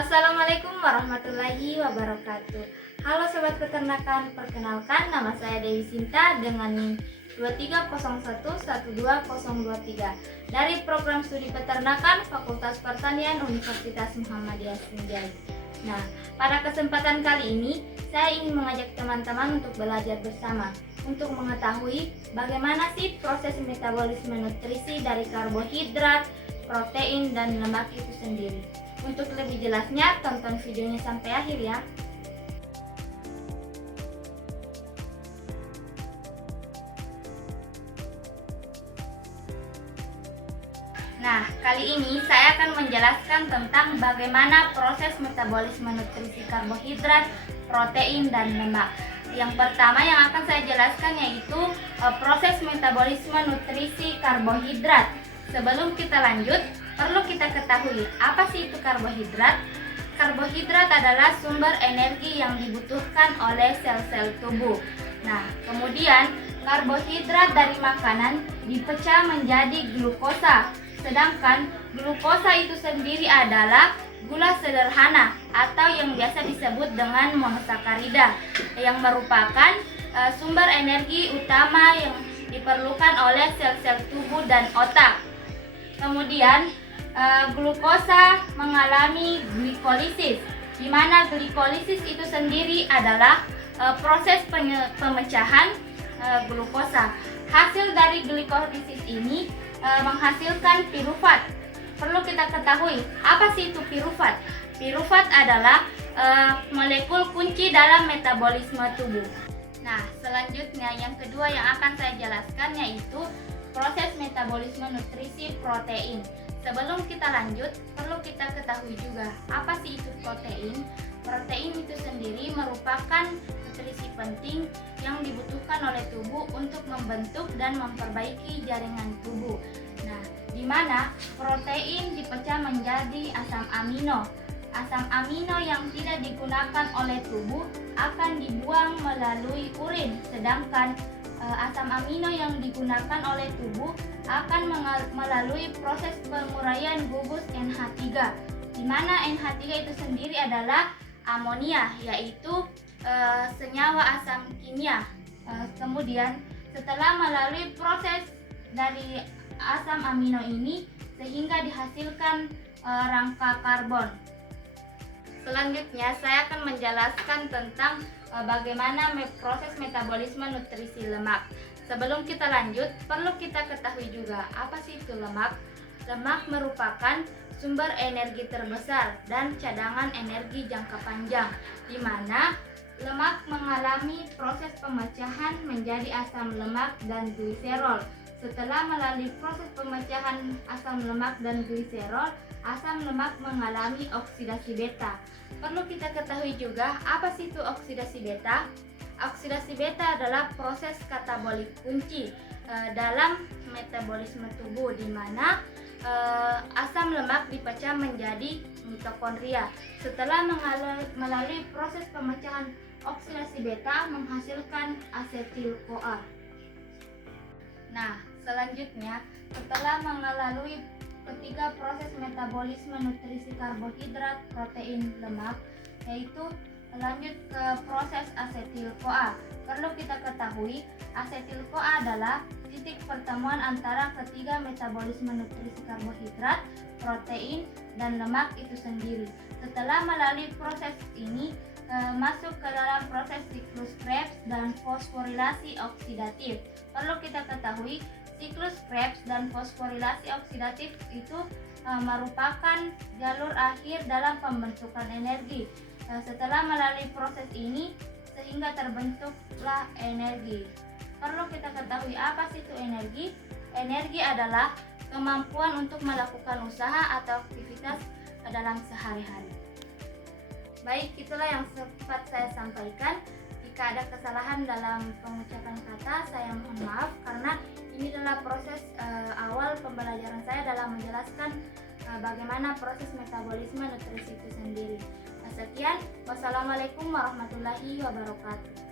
Assalamualaikum warahmatullahi wabarakatuh. Halo Sobat Peternakan, perkenalkan nama saya Dewi Sinta dengan NIM 23011223 dari Program Studi Peternakan Fakultas Pertanian Universitas Muhammadiyah Sriwijaya. Nah, pada kesempatan kali ini saya ingin mengajak teman-teman untuk belajar bersama untuk mengetahui bagaimana sih proses metabolisme nutrisi dari karbohidrat, protein, dan lemak itu sendiri. Untuk lebih jelasnya, tonton videonya sampai akhir ya. Nah, kali ini saya akan menjelaskan tentang bagaimana proses metabolisme nutrisi karbohidrat, protein, dan lemak. Yang pertama yang akan saya jelaskan yaitu proses metabolisme nutrisi karbohidrat. Sebelum kita lanjut, perlu kita ketahui apa sih itu karbohidrat. Karbohidrat adalah sumber energi yang dibutuhkan oleh sel-sel tubuh. Nah, kemudian karbohidrat dari makanan dipecah menjadi glukosa. Sedangkan glukosa itu sendiri adalah gula sederhana atau yang biasa disebut dengan monosakarida yang merupakan sumber energi utama yang diperlukan oleh sel-sel tubuh dan otak. Kemudian glukosa mengalami glikolisis, di mana glikolisis itu sendiri adalah proses pemecahan glukosa. Hasil dari glikolisis ini menghasilkan pirufat. Perlu kita ketahui, apa sih itu pirufat? Pirufat adalah molekul kunci dalam metabolisme tubuh. Nah, selanjutnya yang kedua yang akan saya jelaskan yaitu proses metabolisme nutrisi protein. Sebelum kita lanjut, perlu kita ketahui juga apa sih itu protein. Protein itu sendiri merupakan nutrisi penting yang dibutuhkan oleh tubuh untuk membentuk dan memperbaiki jaringan tubuh. Nah, di mana protein dipecah menjadi asam amino. Asam amino yang tidak digunakan oleh tubuh akan dibuang melalui urin, sedangkan asam amino yang digunakan oleh tubuh akan melalui proses penguraian gugus NH3, di mana NH3 itu sendiri adalah amonia, yaitu senyawa asam kimia. Kemudian setelah melalui proses dari asam amino ini sehingga dihasilkan rangka karbon. Selanjutnya saya akan menjelaskan tentang bagaimana proses metabolisme nutrisi lemak. Sebelum kita lanjut, perlu kita ketahui juga apa sih itu lemak. Lemak merupakan sumber energi terbesar dan cadangan energi jangka panjang, di mana lemak mengalami proses pemecahan menjadi asam lemak dan gliserol. Setelah melalui proses pemecahan asam lemak dan gliserol, asam lemak mengalami oksidasi beta. Perlu kita ketahui juga apa sih itu oksidasi beta? Oksidasi beta adalah proses katabolik kunci dalam metabolisme tubuh, di mana asam lemak dipecah menjadi mitokondria. Setelah melalui proses pemecahan oksidasi beta menghasilkan asetil-CoA. Nah, selanjutnya setelah melalui ketiga proses metabolisme nutrisi karbohidrat, protein, lemak, yaitu lanjut ke proses asetil-CoA. Perlu kita ketahui, asetil-CoA adalah titik pertemuan antara ketiga metabolisme nutrisi karbohidrat, protein, dan lemak itu sendiri. Setelah melalui proses ini, masuk ke dalam proses siklus Krebs dan fosforilasi oksidatif. Perlu kita ketahui, siklus Krebs dan fosforilasi oksidatif itu merupakan jalur akhir dalam pembentukan energi. Setelah melalui proses ini sehingga terbentuklah energi. Perlu kita ketahui apa sih itu energi? Energi adalah kemampuan untuk melakukan usaha atau aktivitas dalam sehari-hari. Baik, itulah yang sempat saya sampaikan. Jika ada kesalahan dalam pengucapan kata, saya mohon maaf karena ini adalah proses awal pembelajaran saya dalam menjelaskan bagaimana proses metabolisme nutrisi itu sendiri. Sekian, wassalamualaikum warahmatullahi wabarakatuh.